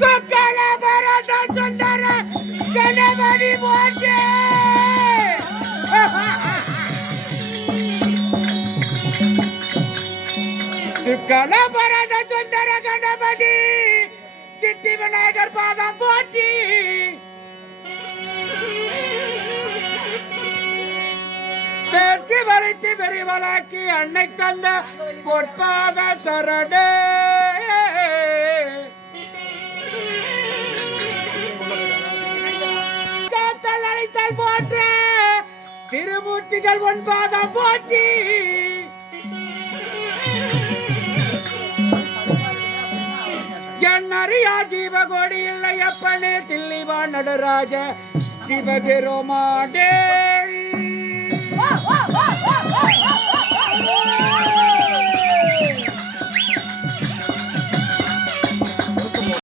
சுக்கல பரத சுந்தர கணபதி போற்றே. சுக்கல பரத சுந்தர கணபதி சித்தி விநாயகர் பாதம் போற்றி. பேர்த்தி வளைத்து பெரிவளாக்கி அன்னை கண்ட பொற்பாத சரணே. காத்தல் அழைத்தல் போற்ற திருமூர்த்திகள் ஒன்பாதம் போற்றி. என்னறியா ஜீவகோடி இல்லையப்பனே தில்லிவா நடராஜ சிவபெருமானே.